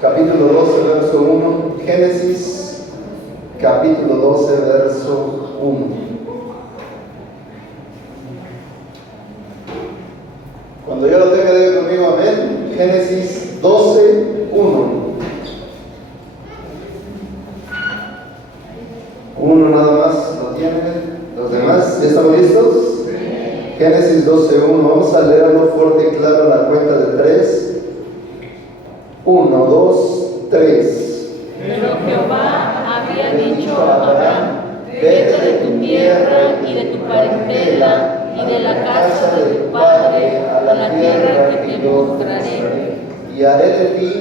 capítulo 12, verso 1. Génesis, capítulo 12, verso 1. Cuando yo lo tenga, diga conmigo amén. Génesis 12, 1. Uno nada más lo tienen. ¿Los demás ya estamos listos? Sí. Génesis 12, 1. Vamos a leerlo fuerte y claro a la cuenta de 3. 1, 2, 3. Pero Jehová había dicho a Abraham: vete de tu tierra y de tu parentela y de la casa de tu padre a la tierra que te mostraré. Y haré de ti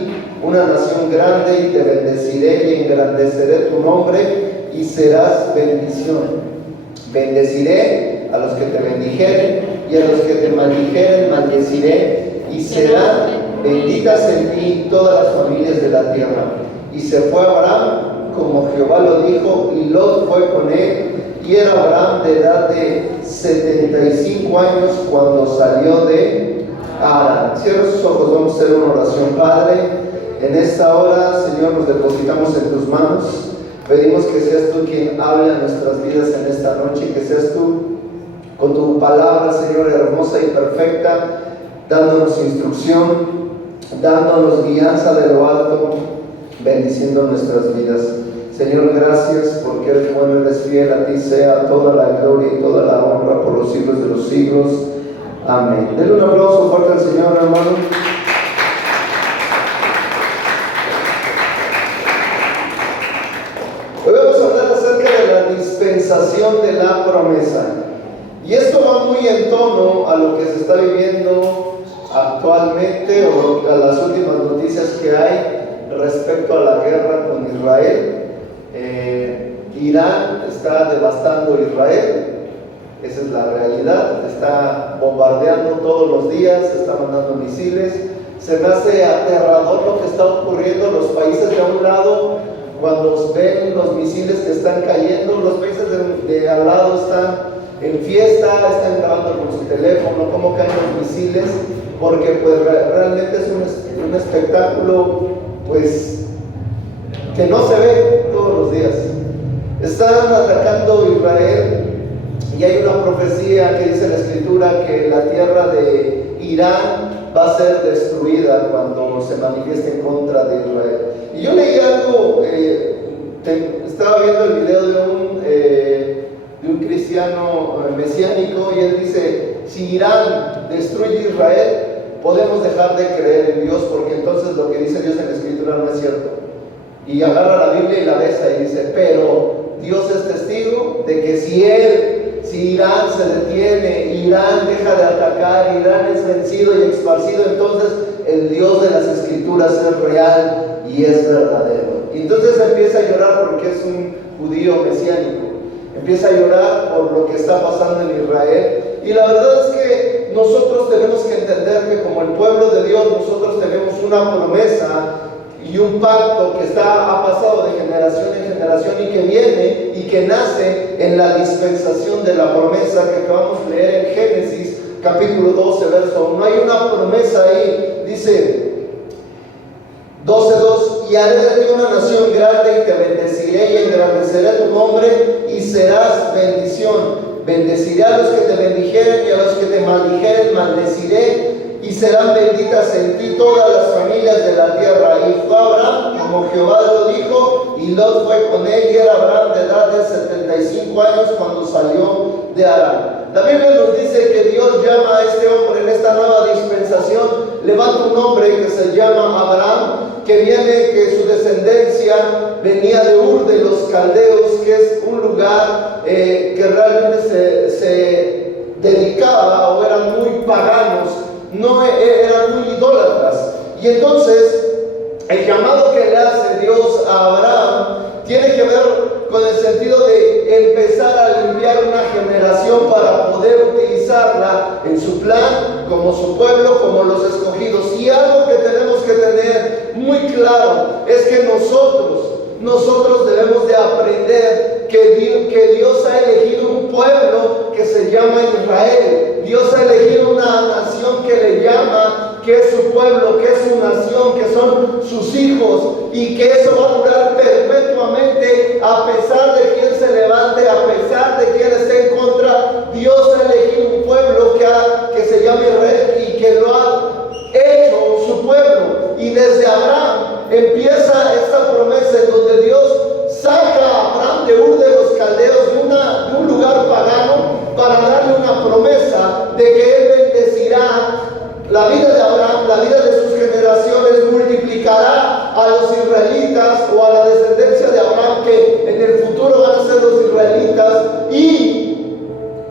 una nación grande y te bendeciré y engrandeceré tu nombre y serás bendición. Bendeciré a los que te bendijeren y a los que te maldijeren maldeciré, y serán benditas en ti todas las familias de la tierra. Y se fue Abraham como Jehová lo dijo, y Lot fue con él, y era Abraham de edad de 75 años cuando salió de Harán. Cierra sus ojos, vamos a hacer una oración. Padre, en esta hora, Señor, nos depositamos en tus manos. Pedimos que seas tú quien hable a nuestras vidas en esta noche, que seas tú con tu palabra, Señor, hermosa y perfecta, dándonos instrucción, dándonos guianza de lo alto, bendiciendo nuestras vidas. Señor, gracias porque eres bueno, eres fiel. A ti sea toda la gloria y toda la honra por los siglos de los siglos. Amén. Denle un aplauso fuerte al Señor, hermano. Hoy vamos a hablar acerca de la dispensación de la promesa. Y esto va muy en tono a lo que se está viviendo actualmente o a las últimas noticias que hay respecto a la guerra con Israel. Irán está devastando Israel, esa es la realidad, está bombardeando todos los días, está mandando misiles. Se me hace aterrador lo que está ocurriendo. Los países de un lado, cuando ven los misiles que están cayendo, los países de al lado están en fiesta, están grabando con su teléfono cómo caen los misiles, porque pues realmente es un espectáculo pues que no se ve todos los días. Están atacando Israel y hay una profecía que dice la escritura que la tierra de Irán va a ser destruida cuando se manifieste en contra de Israel. Y yo leí algo, estaba viendo el video de un cristiano mesiánico, y él dice: si Irán destruye Israel, podemos dejar de creer en Dios, porque entonces lo que dice Dios en la escritura no es cierto. Y agarra la Biblia y la besa y dice: pero Dios es testigo de que si Irán se detiene, Irán deja de atacar, Irán es vencido y esparcido, entonces el Dios de las escrituras es real y es verdadero. Y entonces empieza a llorar porque es un judío mesiánico. Empieza a llorar por lo que está pasando en Israel. Y la verdad es que nosotros tenemos que entender que como el pueblo de Dios, nosotros tenemos una promesa y un pacto que ha pasado de generación en generación y que viene y que nace en la dispensación de la promesa que acabamos de leer en Génesis capítulo 12, verso 1. Hay una promesa ahí, dice 12:2: y haré de ti una nación grande y te bendeciré y engrandeceré tu nombre y serás bendición. Bendeciré a los que te bendijeren y a los que te maldijeren maldeciré, y serán benditas en ti todas las familias de la tierra. Y fue Abraham como Jehová lo dijo, y Lot fue con él, y era Abraham de edad de 75 años cuando salió de Harán. La Biblia nos dice que Dios llama a este hombre en esta nueva dispensación, levanta un hombre que se llama Abraham, que viene, que su descendencia venía de Ur de los Caldeos, que es un lugar que realmente se dedicaba o eran muy paganos, no eran muy idólatras. Y entonces el llamado que le hace Dios a Abraham tiene que ver con el sentido de empezar a limpiar una generación para poder utilizarla en su plan, como su pueblo, como los escogidos. Y algo que tenemos que tener muy claro es que nosotros debemos de aprender que Dios ha elegido un pueblo que se llama Israel. Dios ha elegido una nación que le llama, que es su pueblo, que es su nación, que son sus hijos, y que eso va a durar perpetuamente a pesar de quien se levante, a pesar de quien esté en contra. Dios ha elegido un pueblo que se llama Israel y que lo ha hecho su pueblo. Y desde Abraham empieza esta promesa en donde Dios saca a Abraham de Ur de los Caldeos, de un lugar pagano, para darle una promesa de que él bendecirá la vida de Abraham, la vida de sus generaciones, multiplicará a los israelitas o a la descendencia de Abraham, que en el futuro van a ser los israelitas, y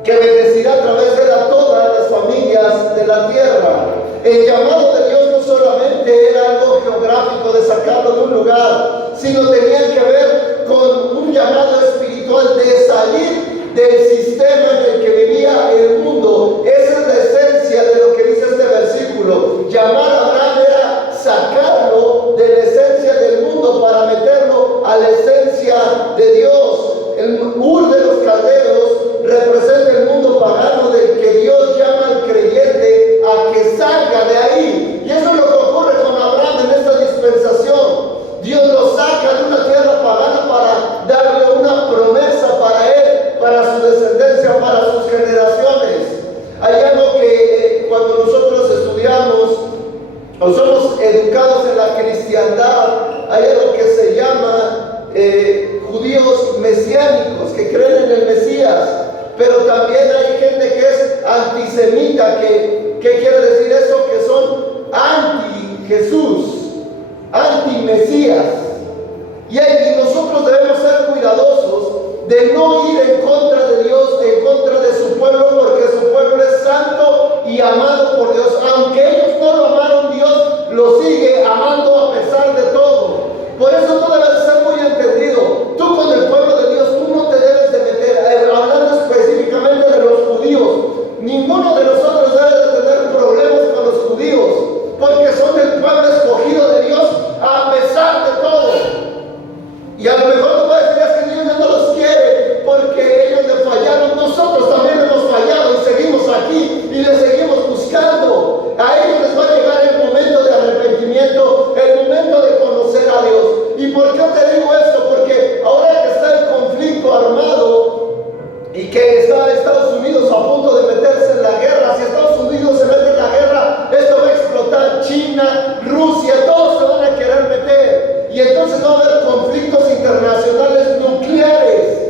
que bendecirá a través de todas las familias de la tierra. El llamado de Dios no solamente era algo geográfico de sacarlo de un lugar, sino tenía que ver con un llamado espiritual de salir del sistema en el que vivía el mundo. Esa es la esencia de lo que dice este versículo. Llamar a Abraham era sacarlo de la esencia del mundo para meterlo a la esencia de Dios. El Ur de los Caldeos representa el mundo pagano del que Dios llama al creyente a que salga de ahí. Y eso es lo que ocurre con Abraham en esta dispensación. Dios lo saca de una tierra pagana para darle una promesa para él, para su descendencia, para sus generaciones. Hay algo que cuando nosotros estudiamos o somos educados en la cristiandad, hay algo que se llama judíos mesiánicos, que creen en el Mesías, pero también hay gente que es antisemita. ¿Qué quiere decir eso? Que son anti-Jesús, anti-Mesías. Y nosotros debemos ser cuidadosos de no ir en contra de Dios, en contra de su pueblo, porque su pueblo es santo y amado por Dios. Aunque ellos no lo amaron, Dios lo sigue amando a pesar de todo. Por eso tú debes ser muy entendido. Tú con el pueblo de Dios, tú no te debes de meter, hablando específicamente de los judíos. Ninguno de nosotros debe de tener problemas con los judíos, porque son el pueblo escogido de Dios a pesar de todo. Y a lo mejor tú puedes decir, es que Dios ya no los quiere porque ellos le fallaron. Nosotros también hemos fallado y seguimos aquí y le seguimos buscando. A ellos les va a llegar el momento de arrepentimiento, el momento de conocer a Dios. ¿Y por qué te digo esto? Porque ahora que está el conflicto armado y que está Estados Unidos a punto de meterse en la guerra, si Estados Unidos se mete en la guerra, esto va a explotar. China, Rusia, todos se van a querer meter. Y entonces va a haber conflictos internacionales nucleares.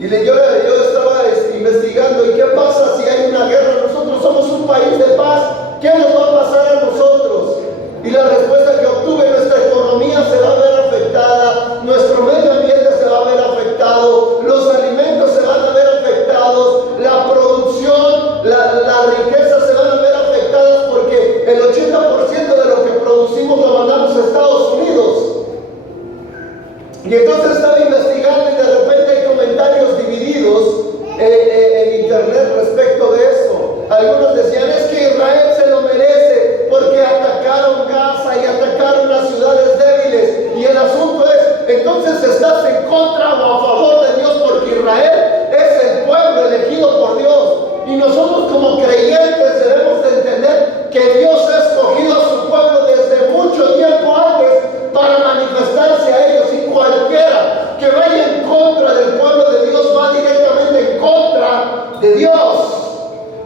Y yo estaba investigando, ¿y qué pasa si hay una guerra? Nosotros somos un país de paz. ¿Qué nos va a pasar a nosotros? Y la respuesta que obtuve: nuestra economía se va a ver afectada, nuestro medio ambiente se va a ver afectado, los alimentos se van a ver afectados, la producción, la riqueza se van a ver afectadas, porque el 80% de lo que producimos lo mandamos a Estados Unidos. Y entonces estaba investigando y de repente hay comentarios divididos en internet respecto de eso. Algunos decían, es que Israel se lo merece porque atacaron Gaza y atacaron las ciudades débiles. Y el asunto es, entonces estás en contra o a favor de Dios, porque Israel es el pueblo elegido por Dios. Y nosotros como creyentes debemos de entender que Dios ha escogido a su pueblo desde mucho tiempo antes para manifestarse a ellos. Y cualquiera que vaya en contra del pueblo de Dios va directamente en contra de Dios.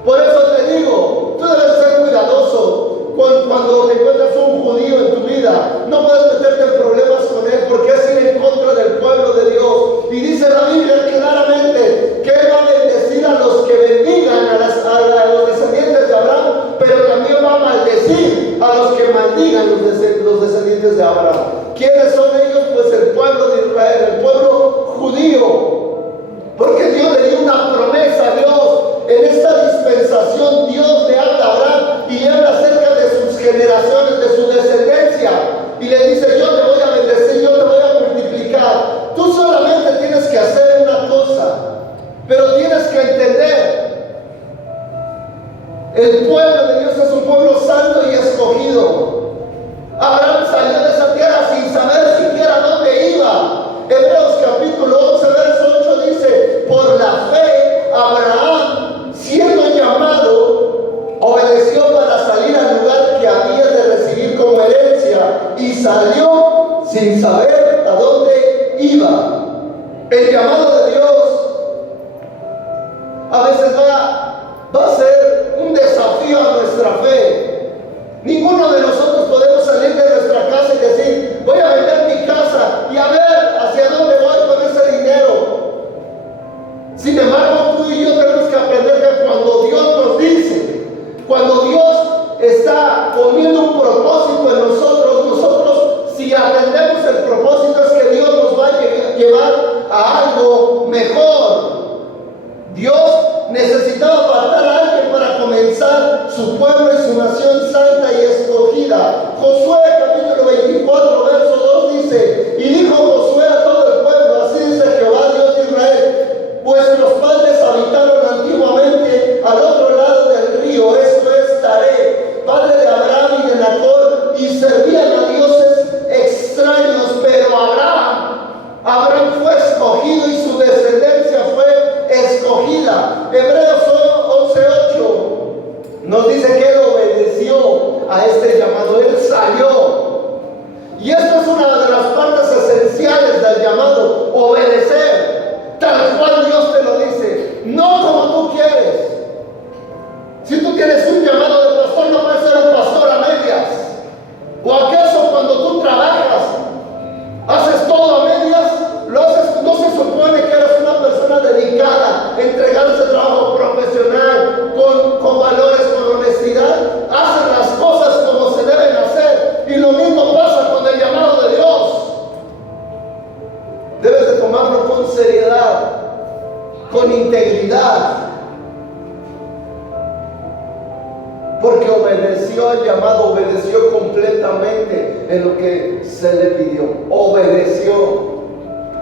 Por eso te digo, tú debes ser cuidadoso cuando te encuentras un judío en tu vida. No puedes meterte en problemas con él, porque es ir en contra del pueblo de Dios. Y dice la Biblia claramente que él va a bendecir a los que bendigan a los descendientes de Abraham, pero también va a maldecir a los que maldigan los descendientes de Abraham. ¿Quiénes son ellos? Pues el pueblo de Israel, el pueblo judío. Porque Dios le dio una promesa a Dios. En esta dispensación Dios le habla a Abraham y habla acerca de sus generaciones, de su descendencia. Y le dice, yo te voy a bendecir, yo te voy a multiplicar. Tú solamente tienes que hacer una cosa, pero tienes que entender. El pueblo de Dios es un pueblo santo y escogido. Abraham salió de esa tierra sin saber siquiera dónde iba. Hebreos capítulo 11, verso 8 dice, por la fe Abraham, siendo llamado, obedeció para salir al salió sin saber a dónde iba. El llamado de Dios a veces va a ser un desafío a nuestra fe. Ninguno de nosotros podemos salir de nuestra casa y decir: voy a vender mi casa y a ver hacia dónde voy con ese dinero. Sin embargo, tú y yo tenemos que aprender que cuando Dios nos dice, cuando Dios está poniendo un propósito en nosotros, si atendemos el propósito, es que Dios nos va a llevar a algo mejor. Dios necesitaba apartar a alguien para comenzar su pueblo y su nación santa y escogida. Josué capítulo 24 verso 2 dice: y dijo Josué a todo el pueblo, así dice Jehová Dios de Israel, vuestros padres habitaron antiguamente al otro lado del río, esto es Taré, padre de Abraham y de Nacor, y servían a dioses extraños, pero Abraham fue escogido y su descendencia fue escogida. Hebreos 11:8 nos dice que él obedeció a este llamado, él salió. Y esto es una de las partes esenciales del llamado: obedecer, tal cual Dios te lo dice, no como tú quieres. Si tú tienes un llamado de pastor, no puedes ser un pastor a medias. ¿O acaso cuando tú trabajas, haces todo a medias? Lo haces, no se supone que eres una persona dedicada, entregada a ese trabajo profesional, con valores, con honestidad. Haces las cosas como se deben hacer. Y lo mismo pasa con el llamado de Dios. Debes de tomarlo con seriedad, con integridad, porque obedeció al llamado, obedeció completamente en lo que se le pidió, obedeció.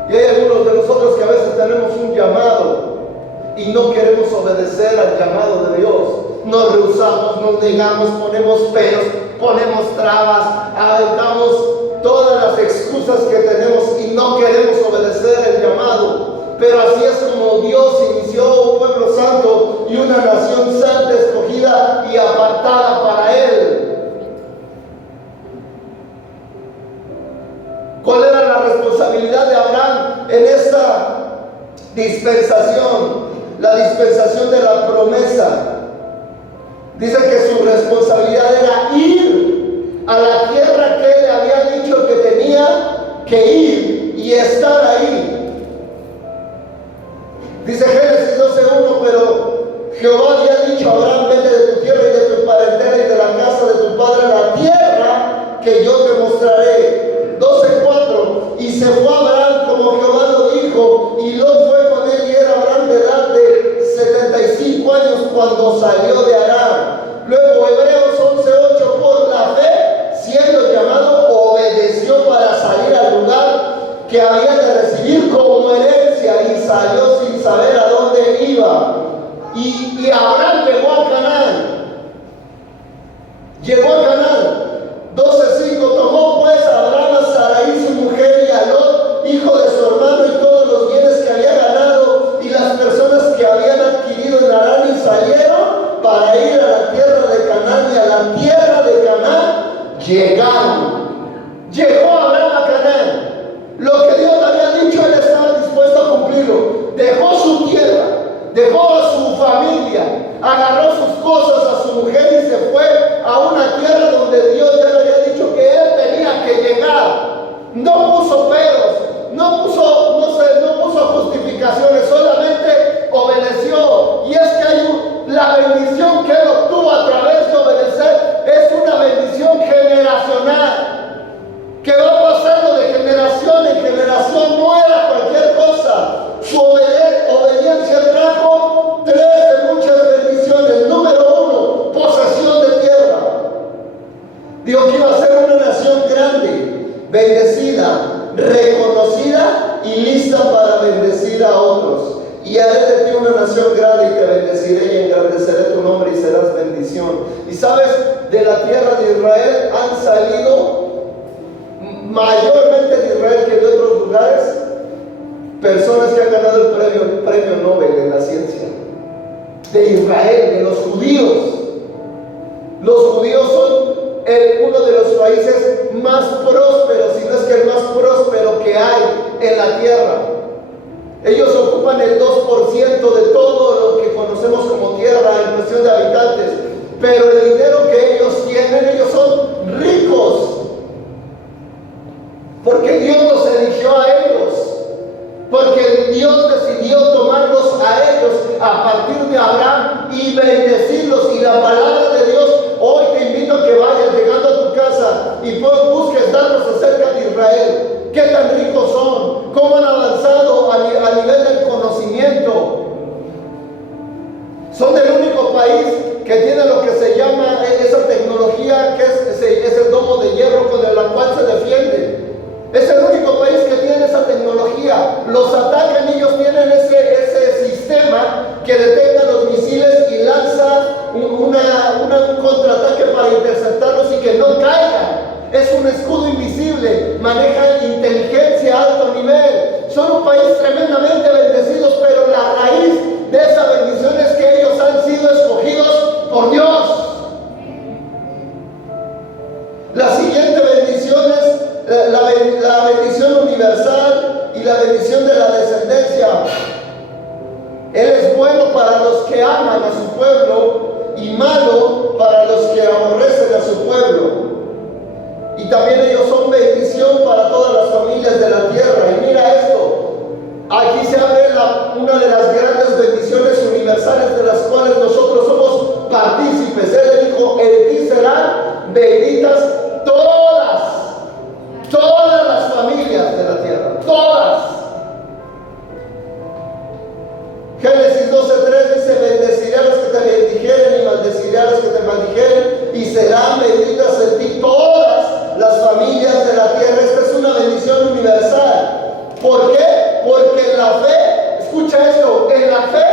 Y hay algunos de nosotros que a veces tenemos un llamado y no queremos obedecer al llamado de Dios. Nos rehusamos, nos negamos, ponemos peros, ponemos trabas, aventamos todas las excusas que tenemos y no queremos obedecer el llamado. Pero así es como Dios inició un pueblo santo y una nación santa, escogida y apartada para Él. ¿Cuál era la responsabilidad de Abraham en esta dispensación? La dispensación de la promesa. Dice que su responsabilidad era ir a la tierra que Él le había dicho que tenía que ir y estar ahí. Dice Génesis 12:1, pero Jehová había dicho a Abraham: vete de tu tierra y de tu parentela y de la casa de tu padre a la tierra que yo te mostraré. 12:4, y se fue Abraham como Jehová lo dijo, y Lot fue con él, y era Abraham de edad de 75 años cuando salió de Harán. Luego Hebreos 11:8, por la fe, siendo llamado, obedeció para salir al lugar que había de recibir como herencia, y salió sin saber a dónde iba. Y Abraham llegó a Canaán. Llegó a Canaán. 12:5, tomó pues Abraham a Sarai su mujer y a Lot, hijo de su hermano, y todos los bienes que había ganado y las personas que habían adquirido en Harán, y salieron para ir a la tierra de Canaán, y a la tierra de Canaán llegaron. Llegó Abraham a Canaán. Lo que Dios le había dicho, él estaba dispuesto a cumplirlo. Dejó su tierra, dejó a su familia, agarró sus cosas, a su mujer, y se fue a una tierra donde Dios ya le había dicho que él tenía que llegar. No puso peros, no puso justificaciones, solamente obedeció. Y es que la bendición que él obtuvo a través de obedecer es una bendición generacional, que va pasando de generación en generación. No era cualquier cosa. Su obediencia trajo 3 de muchas bendiciones. Número 1, posesión de tierra. Dijo que iba a ser una nación grande, bendecida, reconocida y lista para bendecir a otros. Y haré de ti una nación grande, y te bendeciré y engrandeceré tu nombre, y serás bendición. Y sabes, de la tierra de Israel han salido, mayormente de Israel que de otros lugares, personas que han ganado el premio Nobel en la ciencia. De Israel, de los judíos. Los judíos son uno de los países más prósperos Porque Dios los eligió a ellos. Porque Dios decidió tomarlos a ellos a partir de Abraham y bendecirlos. Y la palabra de Dios, hoy te invito a que vayas llegando a tu casa y busques datos acerca de Israel. Qué tan ricos son, cómo han avanzado a nivel del conocimiento. Son el único país que tiene lo que se llama esa tecnología que es el domo de hierro con la cual se defiende. Es el único país que tiene esa tecnología. Los atacan, ellos tienen ese sistema que detecta los misiles y lanza un contraataque para interceptarlos y que no caigan. Es un escudo invisible, manejan inteligencia a alto nivel. Son un país tremendamente bendecidos, pero la raíz de esa bendición es que ellos han sido escogidos por Dios. La siguiente bendición es la bendición universal y la bendición de la descendencia. Él es bueno para los que aman a su pueblo y malo para los que aborrecen a su pueblo. Y también ellos son bendición para todas las familias de la tierra. Y mira esto, aquí se abre una de las grandes bendiciones universales de las cuales nosotros somos partícipes. Él le dijo, en ti serán benditas todas las familias de la tierra, todas. Génesis 12:3 dice, bendeciré a los que te bendijeren y maldeciré a los que te maldijeren y serán benditas en ti todas las familias de la tierra. Esta es una bendición universal. ¿Por qué? Porque en la fe, escucha esto, en la fe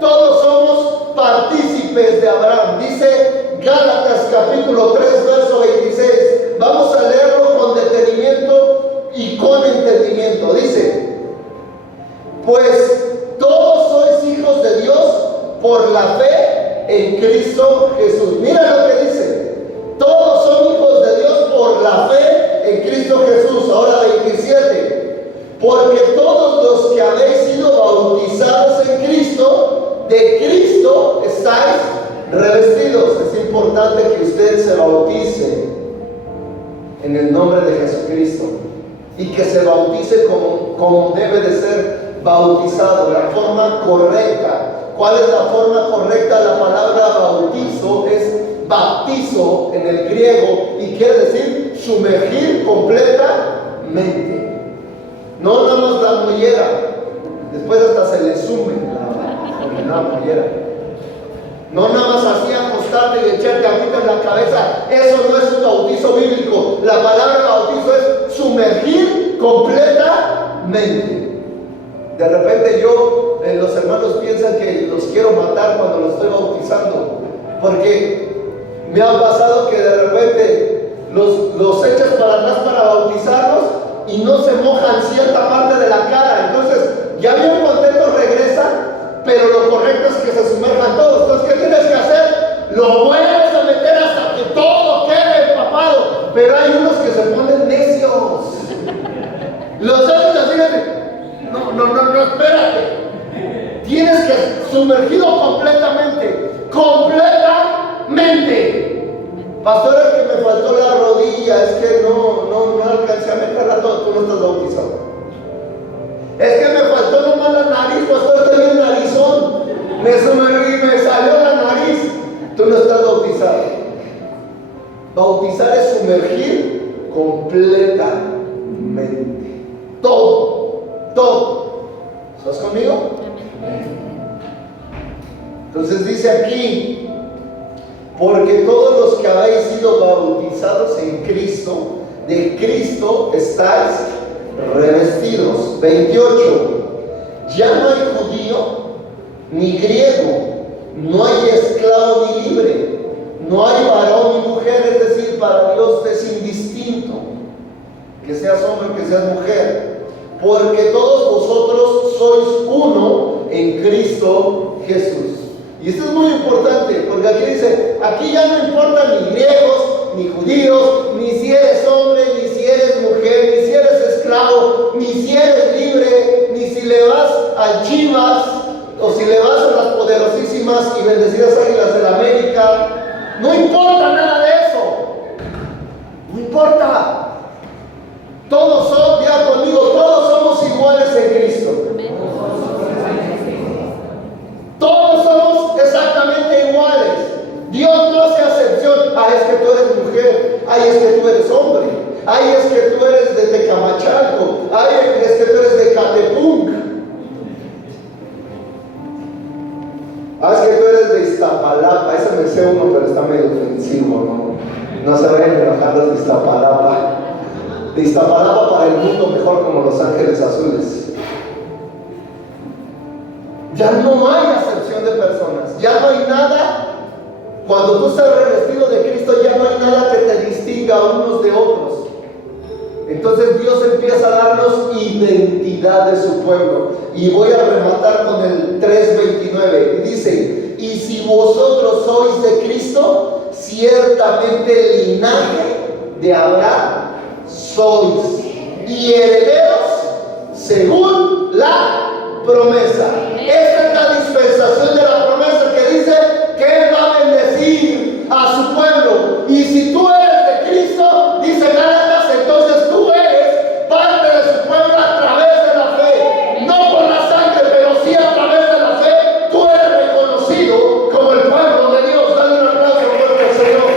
todos somos partícipes de Abraham. Dice Gálatas capítulo 3 verso 26. Vamos a leerlo con detenimiento y con entendimiento. Dice, pues todos sois hijos de Dios por la fe en Cristo Jesús. Mira lo que dice. Todos son hijos de Dios por la fe en Cristo Jesús. Ahora 27. Porque todos los que habéis sido bautizados en Cristo, de Cristo estáis revestidos. Es importante que usted se bautice en el nombre de Jesucristo y que se bautice como debe de ser bautizado, la forma correcta. ¿Cuál es la forma correcta? La palabra bautizo es baptizo en el griego y quiere decir sumergir completamente. No nada más la mollera, después hasta se le sume la mollera. No nada más así acostarte y echarte agüita en la cabeza. Eso no es un bautizo bíblico. La palabra bautizo es sumergir completamente. De repente los hermanos piensan que los quiero matar cuando los estoy bautizando, porque me ha pasado que de repente los echas para atrás para bautizarlos y no se mojan cierta parte de la cara. Entonces ya bien contentos regresan, pero lo correcto es que se sumerjan todos. Entonces, ¿qué tienes que hacer? Lo vuelves a meter hasta que todo quede empapado. Pero hay unos que se ponen necios. Los haces así de... No, espérate. Tienes que sumergido completamente. Pastor, es que me faltó la rodilla, es que no alcancé a meterla todo. Tú no estás bautizado. Es que me faltó nomás la nariz, pastor, estoy bien narizón. Me sumergí, me salió la nariz. Tú no estás bautizado. Bautizar es sumergir completamente. Todo. ¿Estás conmigo? Entonces dice aquí, porque todos los que habéis sido bautizados en Cristo, de Cristo estáis revestidos. 28. Ya no hay judío ni griego, no hay esclavo ni libre, no hay varón ni mujer, es decir, para Dios es indistinto que seas hombre, que seas mujer, porque todos vosotros sois uno en Cristo Jesús. Y esto es muy importante, porque aquí dice, aquí ya no importa ni griegos, ni judíos, ni si eres hombre, ni si eres mujer, ni si eres esclavo, ni si eres libre, ni si le vas al Chivas, o si le vas a las poderosísimas y bendecidas Águilas de la América. No importa nada de eso. No importa. Todos son, ya conmigo, todos somos iguales en Cristo. Todos somos exactamente iguales. Dios no hace acepción. Ay, es que tú eres mujer. Ay, es que tú eres hombre. Ay, es que tú eres de Tecamachalco. Ay, es que tú eres de Catepunk. Ay, es que tú eres de Iztapalapa. Ese me sé uno, pero está medio ofensivo, ¿no? No se vayan a enojar los de Iztapalapa. De Iztapalapa para el mundo mejor como Los Ángeles Azules. Ya no hay acepción de personas. Ya no hay nada. Cuando tú estás revestido de Cristo, ya no hay nada que te distinga unos de otros. Entonces Dios empieza a darnos identidad de su pueblo. Y voy a rematar con el 3:29. Dice: y si vosotros sois de Cristo, ciertamente el linaje de Abraham sois, y herederos según la promesa. Esta es la dispensación de la promesa que dice que Él va a bendecir a su pueblo. Y si tú eres de Cristo, dice Gálatas, entonces tú eres parte de su pueblo a través de la fe. No por la sangre, pero sí a través de la fe. Tú eres reconocido como el pueblo de Dios. Dale un aplauso fuerte al Señor.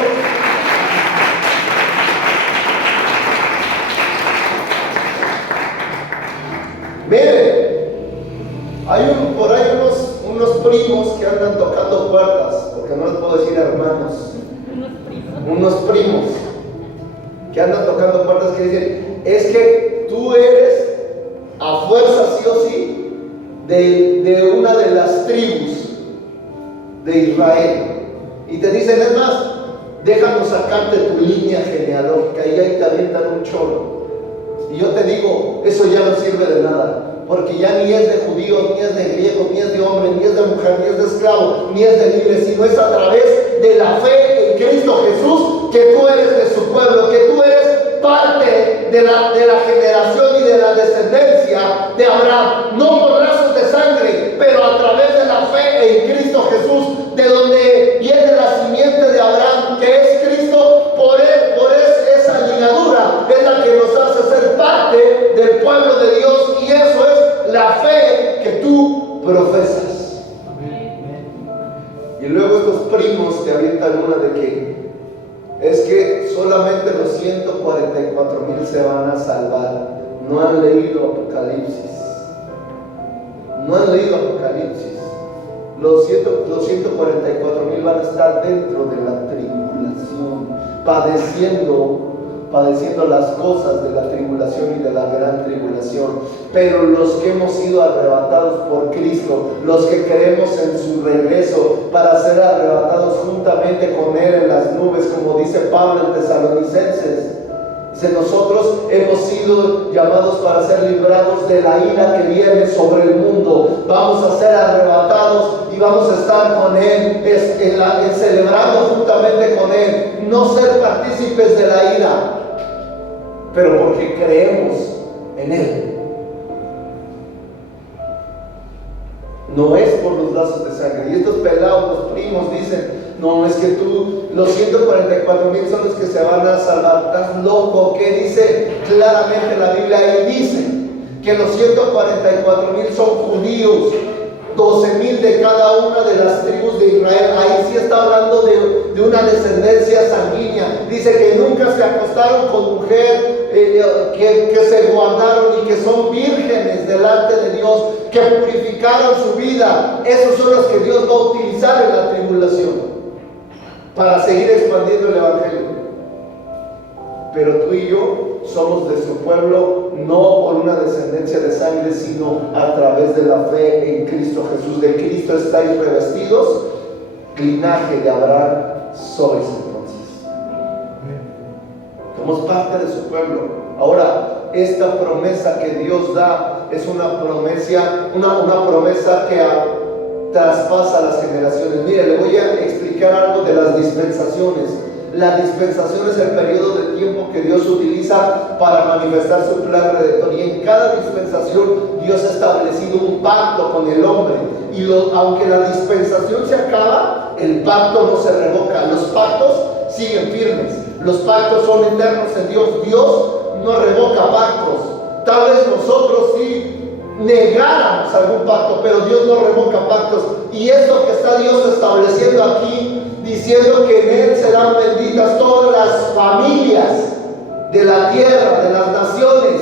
Miren, hay por ahí unos primos que andan tocando puertas, porque no les puedo decir hermanos, unos primos que andan tocando puertas que dicen: es que tú eres a fuerza sí o sí de una de las tribus de Israel, y te dicen: es más, déjanos sacarte tu línea genealógica, y ahí te avientan un chorro. Y yo te digo, eso ya no sirve de nada. Porque ya ni es de judíos, ni es de griegos, ni es de hombre, ni es de mujer, ni es de esclavo, ni es de libre, sino es a través de la fe en Cristo Jesús que tú eres de su pueblo, que tú eres parte de la generación y de la descendencia de Abraham. No por lazos de sangre, pero a través de la fe en Cristo Jesús, de donde viene la simiente de Abraham, que es Cristo. Por esa ligadura es la que nos hace ser parte del pueblo de Dios, y eso es la fe que tú profesas. Y luego estos primos te avientan una de que es que solamente los 144,000 se van a salvar. No han leído Apocalipsis. No han leído Apocalipsis. Los 144,000 van a estar dentro de la tribulación, padeciendo las cosas de la tribulación y de la gran tribulación. Pero los que hemos sido arrebatados por Cristo, los que creemos en su regreso para ser arrebatados juntamente con Él en las nubes, como dice Pablo en Tesalonicenses, dice: nosotros hemos sido llamados para ser librados de la ira que viene sobre el mundo. Vamos a ser arrebatados y vamos a estar con Él, celebrando juntamente con Él. No ser partícipes de la ira, pero porque creemos en Él. No es por los lazos de sangre. Y estos pelados, los primos, dicen: no, es que tú, los 144,000 son los que se van a salvar. ¿Estás loco? ¿Qué dice claramente la Biblia? Ahí dice que los 144,000 son judíos, 12,000 de cada una de las tribus de Israel. Ahí sí está hablando de una descendencia sanguínea. Dice que nunca se acostaron con mujer, que se guardaron y que son vírgenes delante de Dios, que purificaron su vida. Esos son los que Dios va a utilizar en la tribulación para seguir expandiendo el evangelio. Pero tú y yo somos de su pueblo, no por una descendencia de sangre, sino a través de la fe en Cristo Jesús. De Cristo estáis revestidos, linaje de Abraham sois entonces. Somos parte de su pueblo. Ahora, esta promesa que Dios da es una promesa que traspasa las generaciones. Mire, le voy a explicar algo de las dispensaciones. La dispensación es el periodo de tiempo que Dios utiliza para manifestar su plan redentor, y en cada dispensación Dios ha establecido un pacto con el hombre, y aunque la dispensación se acaba, el pacto no se revoca. Los pactos siguen firmes, los pactos son eternos en Dios. Dios no revoca pactos. Tal vez nosotros sí negáramos algún pacto, pero Dios no revoca pactos. Y esto que está Dios estableciendo aquí, diciendo que en Él serán benditas todas las familias de la tierra, de las naciones,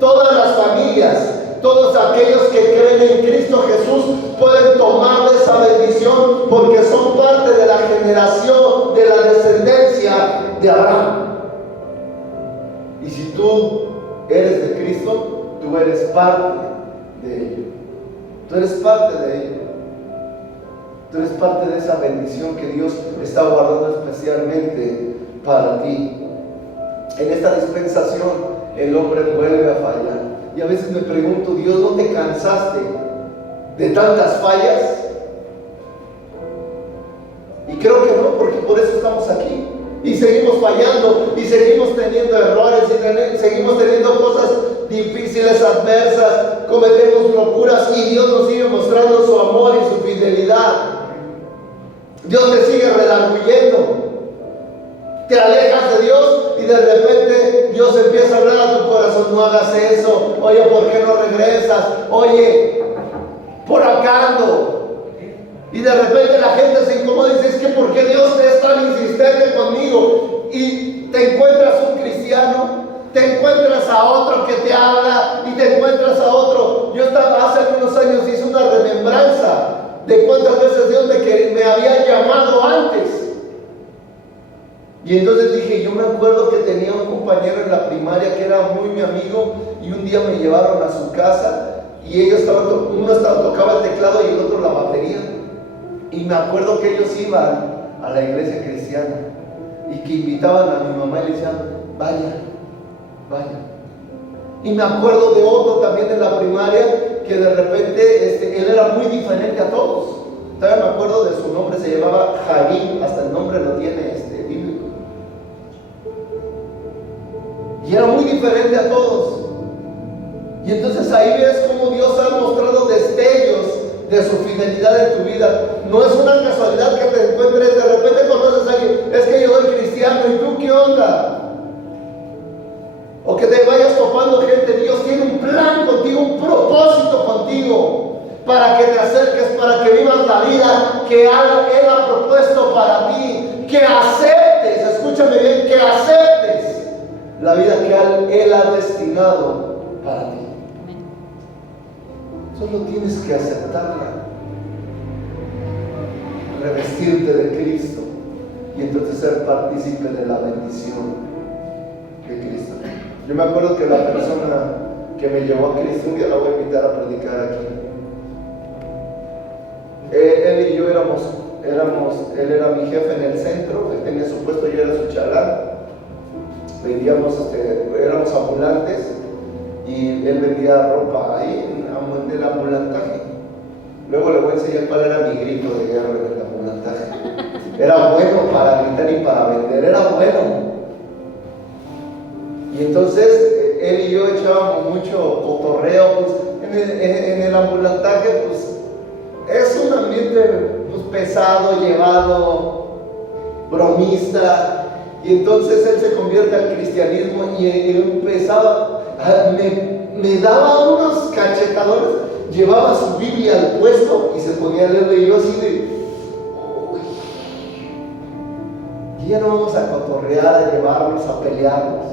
todas las familias. Todos aquellos que creen en Cristo Jesús pueden tomar de esa bendición porque son parte de la generación, de la descendencia de Abraham. Y si tú eres de Cristo, tú eres parte de ello. Tú eres parte de ello. Tú eres parte de esa bendición que Dios está guardando especialmente para ti. En esta dispensación el hombre vuelve a fallar. Y a veces me pregunto, Dios, ¿no te cansaste de tantas fallas? Y creo que no, porque por eso estamos aquí. Y seguimos fallando, y seguimos teniendo errores, y seguimos teniendo cosas difíciles, adversas, cometemos locuras, y Dios nos sigue mostrando su amor y su fidelidad. Dios te sigue redarguyendo. Te alejas de Dios y de repente Dios empieza a hablar a tu corazón: no hagas eso, oye, ¿por qué no regresas? Oye, por acá ando. Y de repente la gente se incomoda y dice: es que ¿por qué Dios es tan insistente conmigo? Y te encuentras un cristiano, te encuentras a otro que te habla y te encuentras a otro. Yo hace algunos años hice una remembranza de cuántas veces Dios me había llamado antes. Y entonces dije, yo me acuerdo que tenía un compañero en la primaria que era muy mi amigo, y un día me llevaron a su casa y ellos uno tocaba el teclado y el otro la batería. Y me acuerdo que ellos iban a la iglesia cristiana y que invitaban a mi mamá y le decían: vaya, vaya. Y me acuerdo de otro también en la primaria que de repente él era muy diferente a todos. Todavía me acuerdo de su nombre, se llamaba Jarín, hasta el nombre lo tiene bíblico. Y era muy diferente a todos. Y entonces ahí ves cómo Dios ha mostrado destellos de su fidelidad en tu vida. No es una casualidad que te encuentres, de repente conoces a alguien: es que yo soy cristiano, ¿y tú qué onda? O que te vayas topando gente. Dios tiene un plan contigo, un propósito contigo, para que te acerques, para que vivas la vida que Él ha propuesto para ti, que aceptes, escúchame bien, que aceptes la vida que Él ha destinado para ti. Solo tienes que aceptarla, revestirte de Cristo y entonces ser partícipe de la bendición de Cristo. Yo me acuerdo que la persona que me llevó a Cristo, un día la voy a invitar a predicar aquí. Él y yo él era mi jefe en el centro, él tenía su puesto, yo era su chalán. Vendíamos, éramos ambulantes, y él vendía ropa ahí en el ambulantaje. Luego le voy a enseñar cuál era mi grito de guerra en el ambulantaje. Era bueno para gritar y para vender, era bueno. Y entonces él y yo echábamos mucho cotorreo, pues, en el ambulantaje, pues es un ambiente pues, pesado, llevado, bromista. Y entonces él se convierte al cristianismo y empezaba, me daba unos cachetadones, llevaba su Biblia al puesto y se ponía a leerle, y yo así de, uy, y ya no vamos a cotorrear, a llevarnos, a pelearnos.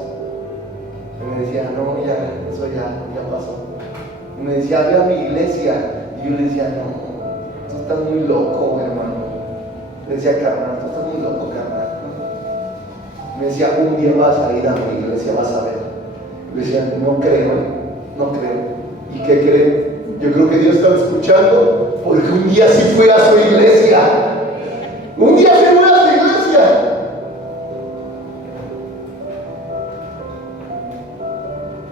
Y me decía: no, ya, eso ya pasó. Y me decía: ve a mi iglesia. Y yo le decía: no, tú estás muy loco, hermano. Le decía: carnal, tú estás muy loco, carnal. Me decía: un día vas a ir a mi iglesia, vas a ver. Le decía: no creo. ¿Y qué creen? Yo creo que Dios estaba escuchando, porque un día sí fui a su iglesia. Un día sí fui a su iglesia.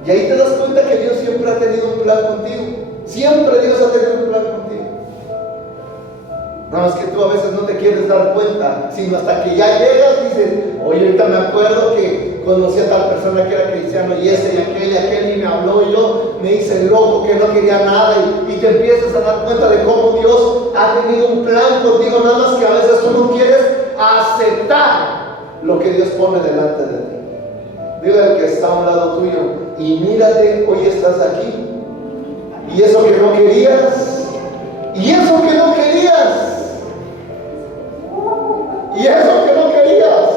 Y ahí te das cuenta que Dios siempre ha tenido un plan contigo. Siempre Dios ha tenido un plan contigo. Nada más que tú a veces no te quieres dar cuenta, sino hasta que ya llegas dices: oye, ahorita me acuerdo que conocí a tal persona que era cristiano, y ese y aquel, y me habló, y yo me hice loco que no quería nada, y te empiezas a dar cuenta de cómo Dios ha tenido un plan contigo, nada más que a veces tú no quieres aceptar lo que Dios pone delante de ti. Dile al que está a un lado tuyo, y mírate, hoy estás aquí. Y eso que no querías, y eso que no querías, y eso que no querías.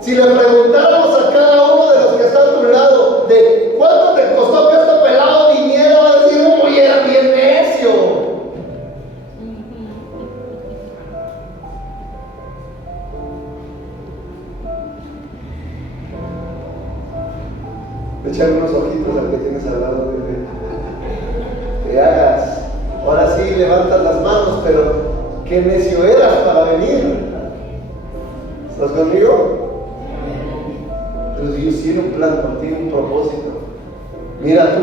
Si le preguntáramos a cada uno de los que está a tu lado, de cuánto te costó que este pelado viniera, va a decir, uy, era bien necio. Echar unos ojitos al que tienes al lado, que hagas. Ahora sí levantas las manos, pero qué necio eras para venir. ¿Estás conmigo? Pero Dios tiene un plan contigo, un propósito. Mira,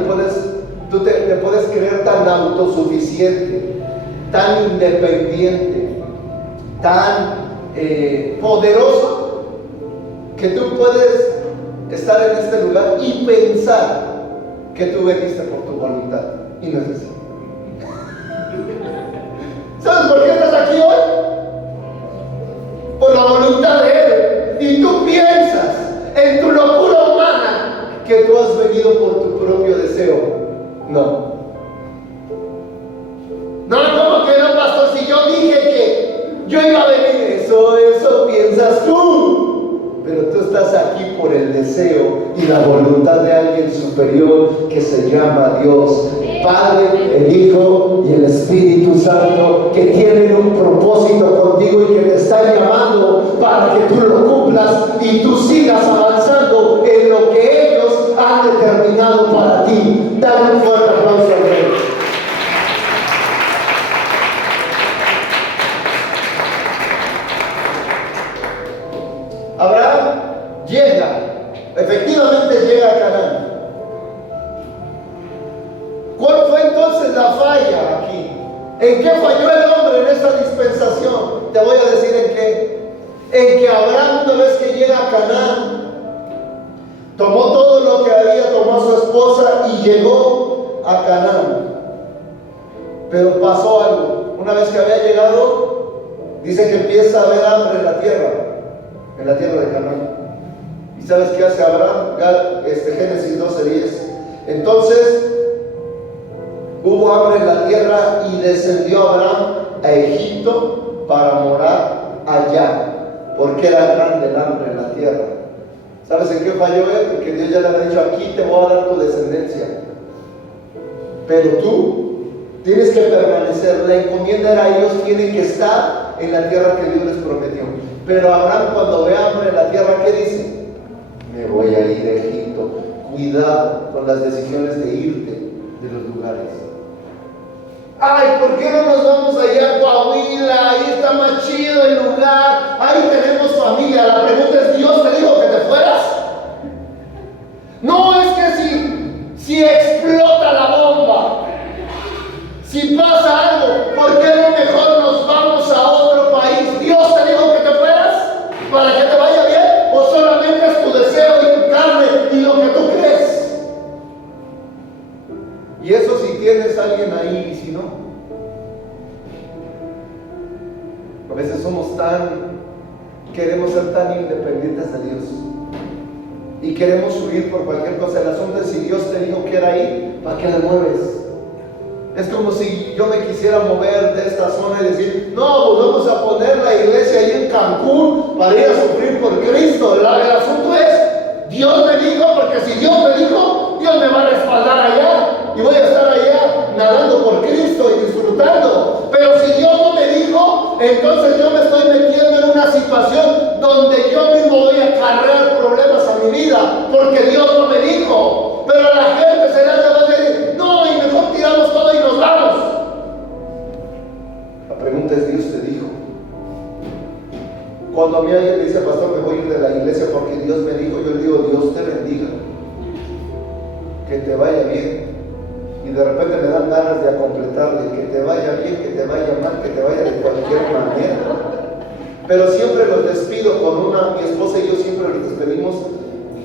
tú te puedes creer tan autosuficiente, tan independiente, tan poderoso, que tú puedes estar en este lugar y pensar que tú veniste por tu voluntad. Y no es así. ¿Sabes por qué estás aquí hoy? Por la voluntad de Él. Y tú piensas en tu locura humana que tú has venido por tu propio deseo. No. No, ¿cómo que no, pastor? Si yo dije que yo iba a venir. Eso piensas tú. Pero tú estás aquí por el deseo y la voluntad de alguien superior que se llama Dios, Padre, el Hijo y el Espíritu Santo, que tienen un propósito contigo y que te están llamando para que tú lo cumplas y tú sigas avanzando en lo que ellos han determinado para ti. Dale un fuerte aplauso a Dios. Abraham efectivamente llega a Canaán. ¿Cuál fue entonces la falla aquí? ¿En qué falló el hombre en esta dispensación? Te voy a decir en qué. En que Abraham, una vez que llega a Canaán, tomó todo lo que había, tomó a su esposa y llegó a Canaán. Pero pasó algo. Una vez que había llegado, dice que empieza a haber hambre en la tierra de Canaán. ¿Y sabes qué hace Abraham? Génesis 12:10. Entonces hubo hambre en la tierra y descendió Abraham a Egipto para morar allá, porque era grande el hambre en la tierra. ¿Sabes en qué falló él? Porque Dios ya le había dicho, aquí te voy a dar tu descendencia, pero tú tienes que permanecer. La encomienda era, ellos tienen que estar en la tierra que Dios les prometió. Pero Abraham, cuando ve hambre en la tierra, ¿qué dice? Me voy a ir a Egipto. Cuidado con las decisiones de irte de los lugares. Ay, ¿por qué no nos vamos allá a Coahuila? Ahí está más chido el lugar. Ahí tenemos familia. La pregunta es, ¿Dios te dijo que te fueras? No, es que si explota la bomba, si pasa algo, ¿por qué no mejor nos vamos a otro país? ¿Dios te dijo que te fueras para que te vaya bien? ¿O solamente es tu deseo y tu carne y lo que tú crees? Y eso si tienes a alguien ahí, y si no. A veces queremos ser tan independientes de Dios y queremos huir por cualquier cosa. El asunto es, si Dios te dijo que era ahí, ¿para qué le mueves? Es como si yo me quisiera mover de esta zona y decir, no, pues vamos a poner la iglesia ahí en Cancún para ir a sufrir por Cristo. El asunto es, Dios me dijo, porque si Dios me dijo, Dios me va a respaldar allá y voy a estar allá nadando por Cristo y disfrutando. Pero si Dios no me dijo, entonces yo me estoy metiendo en una situación donde yo mismo voy a cargar problemas a mi vida, porque Dios no me dijo. Pero la gente se le va a decir, no, y mejor tiramos todo y nos vamos. La pregunta es, ¿Dios te dijo? Cuando a mí alguien dice, pastor, me voy a ir de la iglesia porque Dios me dijo, yo le digo, Dios te bendiga, que te vaya bien. Y de repente me dan ganas de completarle, que te vaya bien, que te vaya mal, que te vaya de cualquier manera. Pero siempre los despido mi esposa y yo siempre los despedimos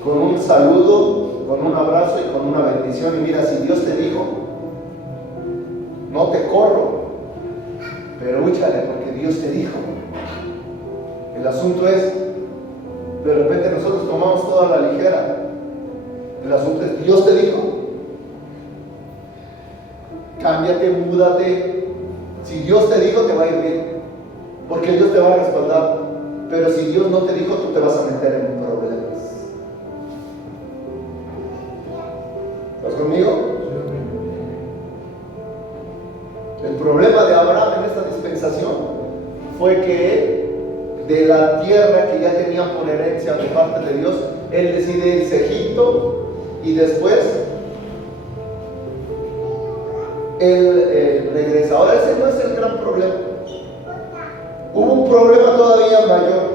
con un saludo, con un abrazo y con una bendición. Y mira, si Dios te dijo, no te corro, pero úchale porque Dios te dijo. El asunto es, de repente nosotros tomamos toda la ligera. El asunto es, ¿Dios te dijo? Cámbiate, múdate. Si Dios te dijo, te va a ir bien, porque Dios te va a respaldar. Pero si Dios no te dijo, tú te vas a meter en problemas. ¿Estás conmigo? El problema de Abraham en esta dispensación fue que de la tierra que ya tenía por herencia de parte de Dios, él decide irse a Egipto y después él regresa. Ahora ese no es el gran problema. Hubo un problema todavía mayor.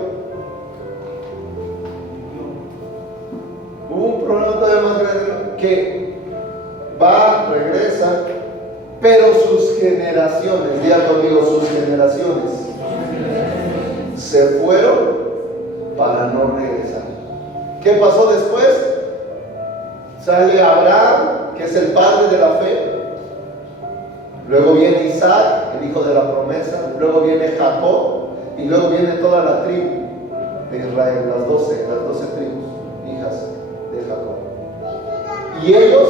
Hubo un problema todavía más grande que va, regresa, pero sus generaciones, diga conmigo, sus generaciones se fueron para no regresar. ¿Qué pasó después? Sale Abraham, que es el padre de la fe. Luego viene Isaac, el hijo de la promesa. Luego viene Jacob. Y luego viene toda la tribu de Israel, las 12 tribus, hijas de Jacob. Y ellos,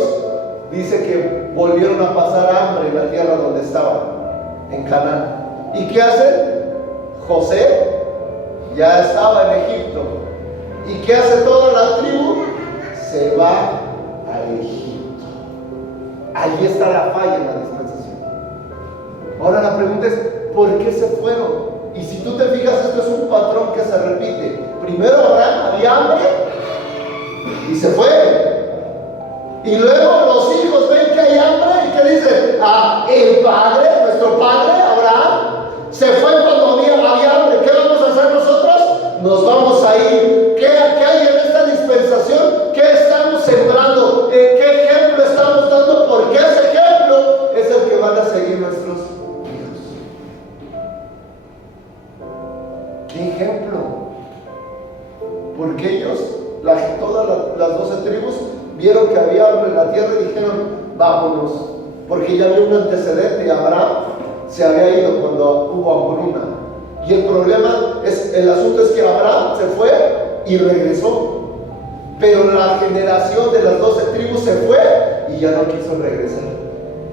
dice que volvieron a pasar hambre en la tierra donde estaban, en Canaán. ¿Y qué hacen? José ya estaba en Egipto. ¿Y qué hace toda la tribu? Se va a Egipto. Allí está la falla en la dispensación. Ahora la pregunta es, ¿por qué se fueron? Y si tú te fijas, esto es un patrón que se repite. Primero Abraham había hambre y se fue. Y luego los hijos ven que hay hambre y que dicen, el padre, nuestro padre Abraham, se fue cuando había hambre. ¿Qué vamos a hacer nosotros? Nos vamos a ir. ¿Qué hay en esta dispensación? ¿Qué estamos sembrando? ¿Qué ejemplo estamos dando? Porque ese ejemplo es el que van a seguir nuestros hijos. ¿Qué ejemplo? Porque ellos, todas las 12 tribus, vieron que había hambre en la tierra y dijeron, vámonos. Porque ya había un antecedente. Abraham se había ido cuando hubo hambruna. Y el asunto es que Abraham se fue y regresó. Pero la generación de las 12 tribus se fue y ya no quiso regresar.